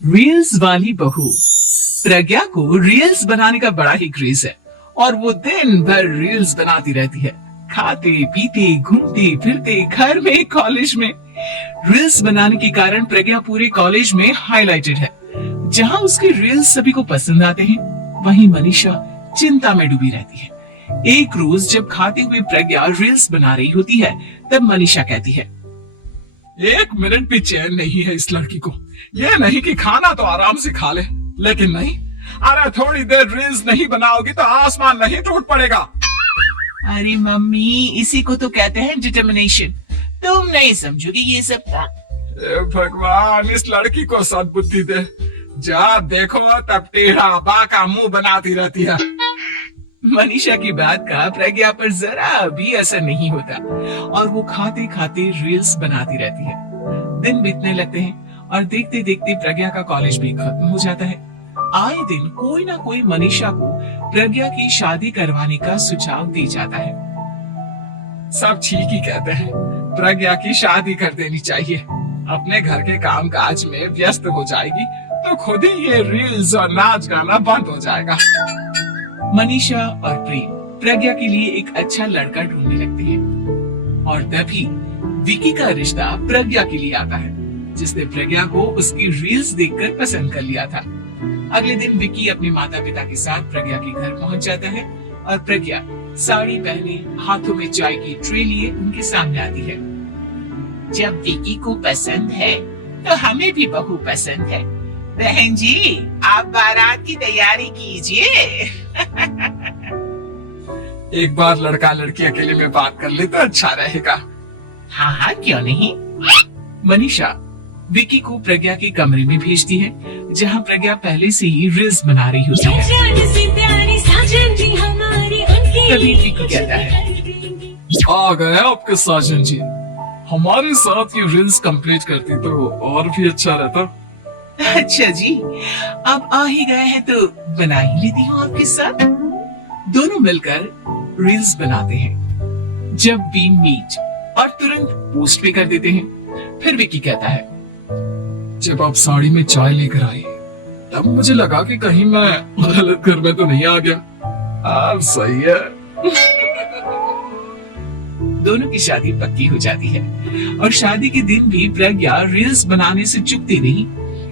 Reels वाली बहू। प्रज्ञा को रील्स बनाने का बड़ा ही क्रेज है और वो दिन भर रील्स बनाती रहती है। खाते पीते घूमते फिरते घर में कॉलेज में रील्स बनाने के कारण प्रज्ञा पूरे कॉलेज में हाईलाइटेड है। जहां उसके रील्स सभी को पसंद आते हैं, वहीं मनीषा चिंता में डूबी रहती है। एक रोज जब खाते हुए प्रज्ञा रील्स बना रही होती है, तब मनीषा कहती है, एक मिनट भी चैन नहीं है इस लड़की को। ये नहीं कि खाना तो आराम से खा ले, लेकिन नहीं, अरे थोड़ी देर रील्स नहीं बनाओगी तो आसमान नहीं टूट पड़ेगा। अरे मम्मी, इसी को तो कहते हैं डिटर्मिनेशन। तुम नहीं समझोगी ये सब। भगवान, इस लड़की को सद्बुद्धि दे। जब देखो तब टेढ़ा बाका मुंह बनाती रहती है। मनीषा की बात का प्रज्ञा पर जरा भी असर नहीं होता और वो खाते खाते रील्स बनाती रहती है। दिन बीतने लगते हैं और देखते देखते प्रज्ञा का कॉलेज भी खत्म हो जाता है। आए दिन कोई ना कोई मनीषा को प्रज्ञा की शादी करवाने का सुझाव दी जाता है। सब ठीक ही कहते हैं, प्रज्ञा की शादी कर देनी चाहिए। अपने घर के काम काज में व्यस्त हो जाएगी तो खुद ही ये रील्स और नाच गाना बंद हो जाएगा। मनीषा और प्रेम प्रज्ञा के लिए एक अच्छा लड़का ढूंढने लगते हैं और तभी विकी का रिश्ता प्रज्ञा के लिए आता है, जिसने प्रज्ञा को उसकी रील्स देखकर पसंद कर लिया था। अगले दिन विकी अपने माता पिता के साथ प्रज्ञा के घर पहुंच जाता है और प्रज्ञा साड़ी पहने हाथों में चाय की ट्रे लिए उनके सामने आती है। जब विकी को पसंद है तो हमें भी बहू पसंद है। बहन जी, आप बारात की तैयारी कीजिए। एक बार लड़का लड़की अकेले में बात कर ले तो अच्छा रहेगा। हाँ हाँ, क्यों नहीं। मनीषा विकी को प्रज्ञा के कमरे में भेजती है, जहाँ प्रज्ञा पहले से ही रील्स बना रही होती है। तभी विकी कहता है, आ गए आपके साजन जी। हमारे साथ ये रील्स कंप्लीट करती तो और भी अच्छा रहता। अच्छा जी, अब आ ही गए हैं तो बना ही लेती हूँ आपके साथ। दोनों मिलकर रील्स बनाते हैं। जब वी मीट और तुरंत पोस्ट भी कर देते हैं। फिर विकी कहता है, जब आप साड़ी में चाय लेकर आई तब मुझे लगा कि कहीं मैं गलत घर में तो नहीं आ गया। अब सही है। दोनों की शादी पक्की हो जाती है और शादी के दिन भी प्रज्ञा रील्स बनाने से चूकती नहीं,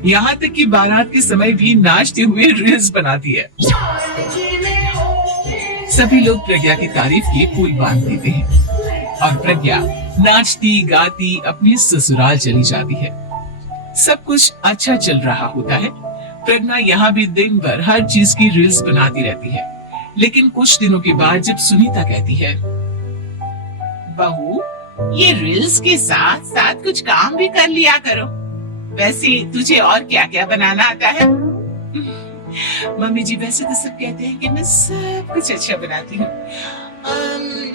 यहाँ तक कि बारात के समय भी नाचते हुए रील्स बनाती है। सभी लोग प्रज्ञा की तारीफ के पुल बांध देते हैं और प्रज्ञा नाचती गाती अपने ससुराल चली जाती है। सब कुछ अच्छा चल रहा होता है। प्रज्ञा यहाँ भी दिन भर हर चीज की रील्स बनाती रहती है। लेकिन कुछ दिनों के बाद जब सुनीता कहती है, बहू, ये रील्स के साथ साथ कुछ काम भी कर लिया करो। वैसे तुझे और क्या क्या बनाना आता है? मम्मी जी, वैसे तो सब कहते हैं कि मैं सब कुछ अच्छा बनाती हूँ,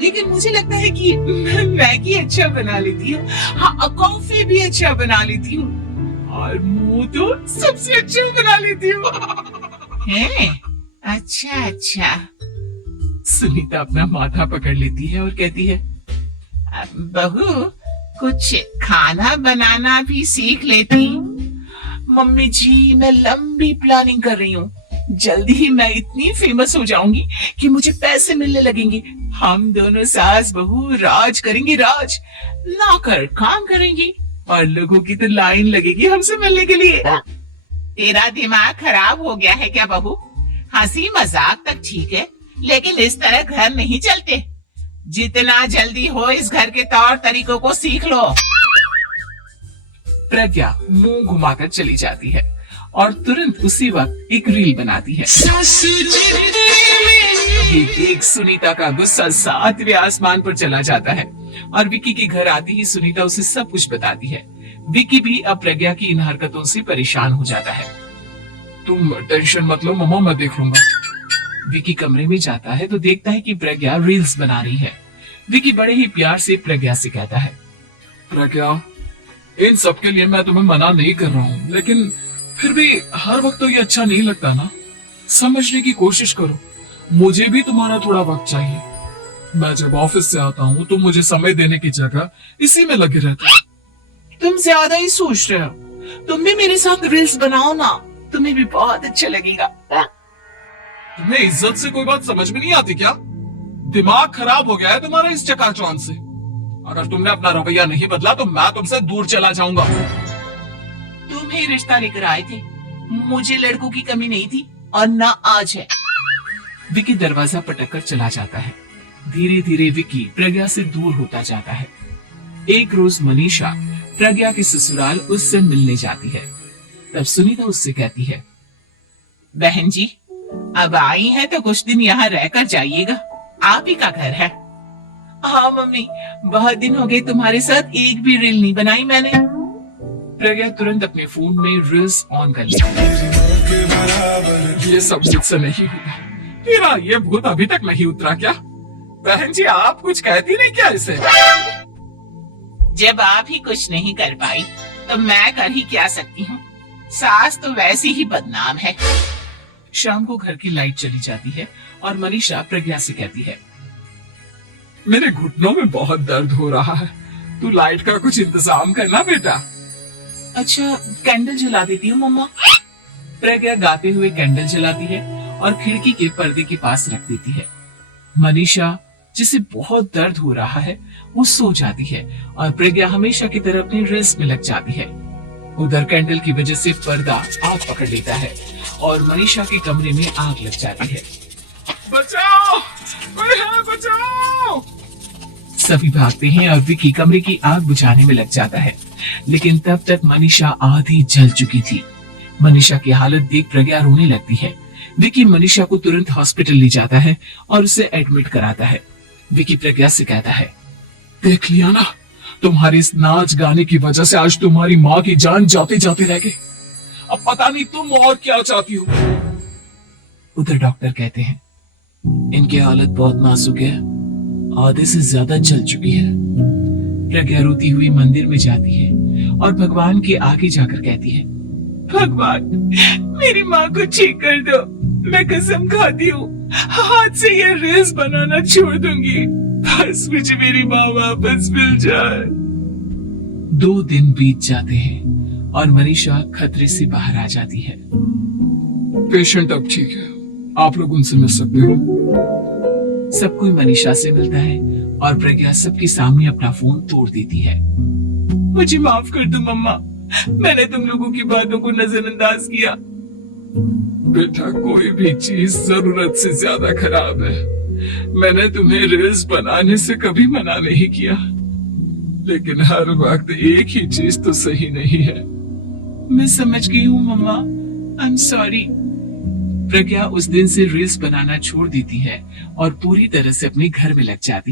लेकिन मुझे लगता है कि मैं मैगी अच्छा बना लेती हूँ। हाँ, कॉफी भी अच्छा बना लेती हूँ और मुंह तो सबसे अच्छा बना लेती हूँ। अच्छा अच्छा। सुनीता अपना माथा पकड़ लेती है और कहती है, बहू, कुछ खाना बनाना भी सीख लेती। मम्मी जी, मैं लंबी प्लानिंग कर रही हूँ। जल्दी ही मैं इतनी फेमस हो जाऊंगी कि मुझे पैसे मिलने लगेंगे। हम दोनों सास बहू राज करेंगे, राज लाकर काम करेंगे और लोगों की तो लाइन लगेगी हमसे मिलने के लिए। तेरा दिमाग खराब हो गया है क्या बहू? हंसी मजाक तक ठीक है, लेकिन इस तरह घर नहीं चलते। जितना जल्दी हो इस घर के तौर तरीकों को सीख लो। प्रज्ञा मुंह घुमाकर चली जाती है और तुरंत उसी वक्त एक रील बनाती है। ये देख सुनीता का गुस्सा 7वें आसमान पर चला जाता है और विकी के घर आती ही सुनीता उसे सब कुछ बताती है। विकी भी अब प्रज्ञा की इन हरकतों से परेशान हो जाता है। तुम टेंशन मत लो मम्मा, मैं देख लूंगा। विकी कमरे में जाता है तो देखता है कि प्रज्ञा रील्स बना रही है। विकी बड़े ही प्यार से प्रज्ञा से कहता है, प्रज्ञा, इन सब के लिए मैं तुम्हें मना नहीं कर रहा हूँ, लेकिन फिर भी हर वक्त तो ये अच्छा नहीं लगता ना। समझने की कोशिश करो, मुझे भी तुम्हारा थोड़ा वक्त चाहिए। मैं जब ऑफिस से आता हूँ तो मुझे समय देने की जगह इसी में लगे रहता है। तुम ज्यादा ही सोच रहे हो। तुम भी मेरे साथ रील्स बनाओ ना, तुम्हें भी बहुत अच्छा लगेगा। तुम्हें इज्जत से कोई बात समझ में नहीं आती क्या? दिमाग खराब हो गया है तुम्हारा इस चकाचौंध से। अगर तुमने अपना रवैया नहीं बदला तो मैं तुमसे दूर चला जाऊंगा। तुम ही रिश्ता लेकर आए थे, मुझे लड़कों की कमी नहीं थी और ना आज है। विकी दरवाजा पटककर चला जाता है। धीरे धीरे विकी प्रज्ञा से दूर होता जाता है। एक रोज मनीषा प्रज्ञा के ससुराल उससे मिलने जाती है। तब सुनीता उससे कहती है, बहन जी अब आई है तो कुछ दिन यहाँ रहकर जाइएगा, आप ही का घर है। हाँ मम्मी, बहुत दिन हो गए तुम्हारे साथ एक भी रील नहीं बनाई मैंने। प्रज्ञा तुरंत अपने फोन में रील्स ऑन कर लेती है। ये सब मुझसे नहीं होगा। तेरा ये भूत अभी तक नहीं उतरा क्या? बहन जी आप कुछ कहती नहीं क्या इसे? जब आप ही कुछ नहीं कर पाई तो मैं कर ही क्या सकती हूँ, सास तो वैसी ही बदनाम है। शाम को घर की लाइट चली जाती है और मनीषा प्रज्ञा से कहती है, मेरे घुटनों में बहुत दर्द हो रहा है, तू लाइट का कुछ इंतजाम करना बेटा। अच्छा कैंडल जला देती हूँ मम्मा। प्रज्ञा गाते हुए कैंडल जलाती है और खिड़की के पर्दे के पास रख देती है। मनीषा जिसे बहुत दर्द हो रहा है वो सो जाती है और प्रज्ञा हमेशा की तरह अपनी रील्स में लग जाती है। उधर कैंडल की वजह से पर्दा आग पकड़ लेता है और मनीषा के कमरे में आग लग जाती है। बचाओ, कोई है बचाओ। सभी भागते हैं और विकी कमरे की आग बुझाने में लग जाता है, लेकिन तब तक मनीषा आधी जल चुकी थी। मनीषा की हालत देख प्रज्ञा रोने लगती है। विकी मनीषा को तुरंत हॉस्पिटल ले जाता है और उसे एडमिट कराता है। विकी प्रज्ञा से कहता है, देख लिया ना, तुम्हारे इस नाच गाने की वजह से आज तुम्हारी माँ की जान जाते जाते रह गई। अब पता नहीं तुम और क्या चाहती हो। उधर डॉक्टर कहते हैं, इनकी हालत बहुत नाजुक है, आधे से ज्यादा जल चुकी है। प्रज्ञा रोती हुई मंदिर में जाती है और भगवान के आगे जाकर कहती है, भगवान मेरी माँ को ठीक कर दो, मैं कसम खाती हूँ हाथ से ये रील्स बनाना छोड़ दूंगी, बस मुझे मेरी माँ वापस मिल जाए। 2 दिन बीत जाते हैं और मनीषा खतरे से बाहर आ जाती है। पेशेंट अब ठीक है, आप लोग उनसे मिल सकते हो। सब कोई मनीषा से मिलता है और प्रज्ञा सबके सामने अपना फोन तोड़ देती है। मुझे माफ कर दो मम्मा, मैंने तुम लोगों की बातों को नजरअंदाज किया। बेटा कोई भी चीज जरूरत से ज्यादा खराब है। मैंने तुम्हें रील्स बनाने से कभी मना नहीं किया, लेकिन हर वक्त एक ही चीज तो सही नहीं है। मैं समझ गई हूँ मम्मा, आई एम सॉरी। प्रज्ञा उस दिन से रील्स बनाना छोड़ देती है और पूरी तरह से अपने घर में लग जाती है।